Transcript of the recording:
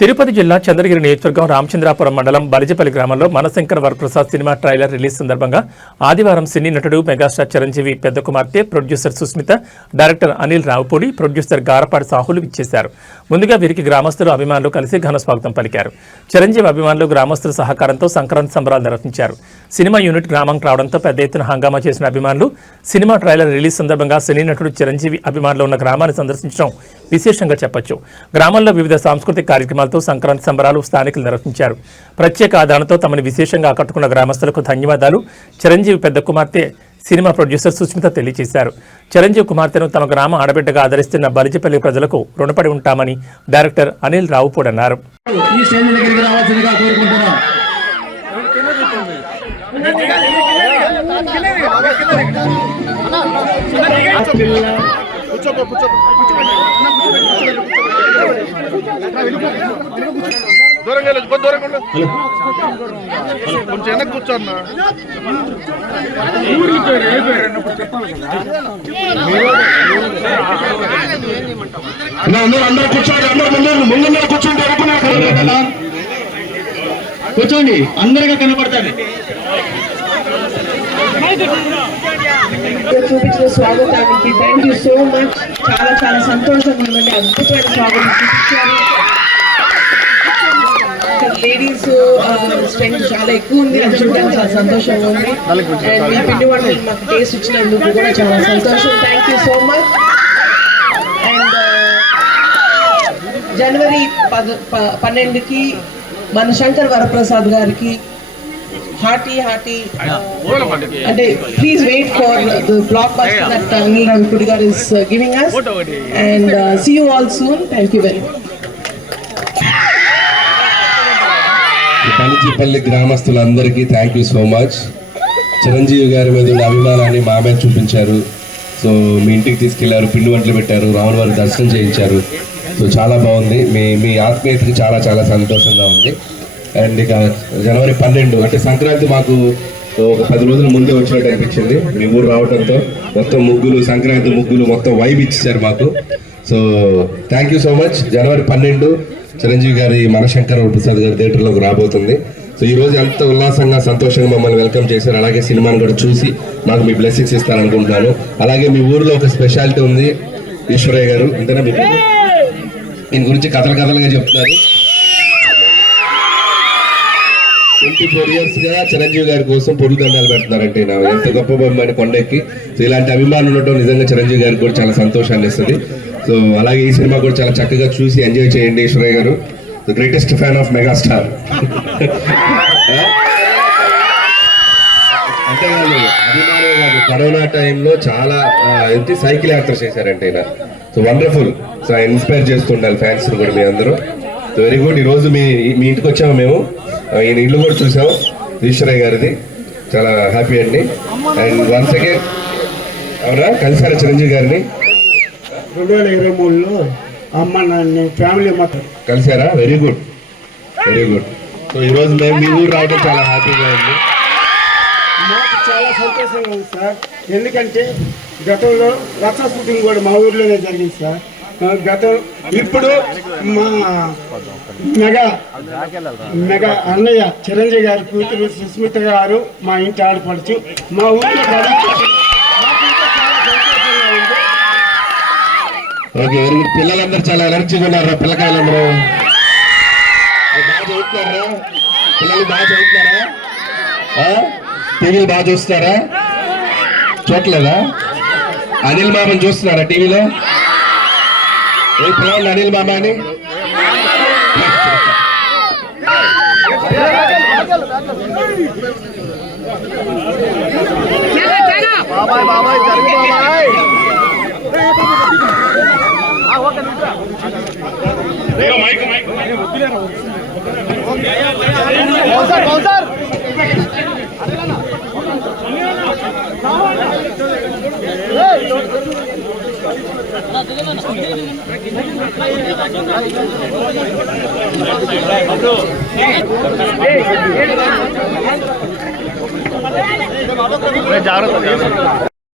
తిరుపతి జిల్లా చంద్రగిరి నియోజకవర్గం రామచంద్రాపురం మండలం బలిజపల్లి గ్రామంలో Manashankar Varaprasad cinema trailer release సందర్భంగా ఆదివారం సినీ నటుడు మెగాస్టార్ చిరంజీవి పెద్ద కుమార్తె producer Sushmita, director Anil Ravipudi, producer Garapati సాహులు ఇచ్చేశారు. ముందుగా వీరికి గ్రామస్తులు, అభిమానులు కలిసి ఘన స్వాగతం పలికారు. చిరంజీవి అభిమానులు గ్రామస్తుల సహకారంతో సంక్రాంతి సంబరాలు నిర్వహించారు. సినిమా యూనిట్ గ్రామంకి రావడంతో పెద్ద ఎత్తున హంగామా చేసిన అభిమానులు సినిమా ట్రైలర్ రిలీజ్ సందర్భంగా సినీ నటుడు చిరంజీవి అభిమానులు ఉన్న గ్రామాన్ని సందర్శించడం విశేషంగా చెప్పొచ్చు. గ్రామంలో వివిధ సాంస్కృతిక కార్యక్రమాలతో సంక్రాంతి సంబరాలు స్థానికులు నిర్వహించారు. ప్రత్యేక ఆదరణతో తమని విశేషంగా ఆకట్టుకున్న గ్రామస్తులకు ధన్యవాదాలు చిరంజీవి పెద్ద కుమార్తె సినిమా ప్రొడ్యూసర్ సుస్మిత తెలియజేశారు. చిరంజీవి కుమార్తెను తమ గ్రామ ఆడబిడ్డగా ఆదరిస్తున్న బలిజపల్లి ప్రజలకు రుణపడి ఉంటామని డైరెక్టర్ అనిల్ రావుపూడి అన్నారు. కొంచెం వెనక్కి కూర్చోన్నా. అందరూ కూర్చోండి, అందరూ ముందు కూర్చోండి, కూర్చోండి, అందరిగా కనపడతారు. చూపించిన స్వాగతానికి థ్యాంక్ యూ సో మచ్. చాలా చాలా సంతోషంగా ఉందండి. అద్భుతమైన స్వాగతం చూపించారు. లేడీస్ స్ట్రెంగ్త్ చాలా ఎక్కువ ఉంది. అది చూడడానికి చాలా సంతోషంగా ఉంది. అండ్ మీ పిండి వంటలు మాకు టేస్ట్ ఇచ్చినందుకు కూడా చాలా సంతోషం. Thank you so much. And జనవరి 12కి మనశంకర్ వరప్రసాద్ గారికి హార్టీ అంటే please wait for the blockbuster that Anil Ravipudi గారు is giving us and see you all soon. Thank you very much. Balijapalli గ్రామస్తులందరికీ thank you so much. Chiranjeevi గారి మీద ఉన్న అభిమానాన్ని మా మీద చూపించారు. సో మీ ఇంటికి తీసుకెళ్లారు, పిండి వంటలు పెట్టారు, రాముల వారి దర్శనం చేయించారు. సో చాలా బాగుంది. మీ ఆత్మీయతకి చాలా చాలా సంతోషంగా ఉంది. అండ్ ఇక జనవరి 12 అంటే సంక్రాంతి మాకు ఒక 10 రోజుల ముందే వచ్చినట్టు అనిపించింది. మీ ఊరు రావడంతో మొత్తం ముగ్గులు, సంక్రాంతి ముగ్గులు మొత్తం వైబ్ ఇచ్చేసారు మాకు. So thank you so much. జనవరి 12 చిరంజీవి గారి మనశంకర్ ప్రసాద్ గారి థియేటర్లోకి రాబోతుంది. సో ఈ రోజు ఎంత ఉల్లాసంగా సంతోషంగా మమ్మల్ని వెల్కమ్ చేశారు. అలాగే సినిమాను కూడా చూసి మాకు మీ బ్లెస్సింగ్స్ ఇస్తారనుకుంటున్నాను. అలాగే మీ ఊరిలో ఒక స్పెషాలిటీ ఉంది, ఈశ్వరయ్య గారు అంతేనా, మీకు దీని గురించి కథలుగా చెప్తున్నారు. 24 years గా చిరంజీవి గారి కోసం పొరుగు దండాలు పెడుతున్నారంటే ఎంత గొప్ప బొమ్మని కొండెక్కి. సో ఇలాంటి అభిమానులు ఉండటం నిజంగా చిరంజీవి గారికి కూడా చాలా సంతోషాన్ని ఇస్తుంది. సో అలాగే ఈ సినిమా కూడా చాలా చక్కగా చూసి ఎంజాయ్ చేయండి. ఈశ్వరయ్య గారు the greatest fan of megastar. అంతేకాదు అభిమానులు కాదు, కరోనా టైంలో చాలా సైకిల్ యాత్ర చేశారంటే ఈయన. So wonderful. సో ఇన్స్పైర్ చేస్తుండాలి ఫ్యాన్స్ కూడా మీ అందరూ. So very good. ఈరోజు మీ ఇంటికి వచ్చాము మేము. ఈయన ఇల్లు కూడా చూసాం, ఈశ్వరయ్య గారిది. చాలా హ్యాపీ అండి. అండ్ వన్స్ అగైన్ అవునా కలిసారా చిరంజీవి గారిని? 2023లో అమ్మ నాన్న ఫ్యామిలీ మొత్తం కలిసారా? Very good, very good. So ఈరోజు మేము మీ ఊరు రావడం చాలా హ్యాపీగా ఉంది. మాకు చాలా సంతోషంగా ఉంది సార్. ఎందుకంటే గతంలో రక్షా షూటింగ్ కూడా మా ఊర్లోనే జరిగింది సార్. ఇప్పుడు మా మెగా అన్నయ్య చిరంజీవి గారి కూతురు సుస్మిత గారు మా ఇంటి ఆడపడుచు మా ఊరిలో ఓకే, పిల్లలందరూ చాలా ఎనర్జీగా ఉన్నారు. పిల్లకాయలందరూ బాగా చదువుతున్నారా? పిల్లలు బాగా చదువుతున్నారా? టీవీలు బాగా చూస్తున్నారా? చూడలేదా? అనిల్ మామని చూస్తున్నారా టీవీలో? ఏ పిల్లలు అనిల్ మామ అని బాబాయ్ జరిగి బాబాయ్ జాగ్రత్త.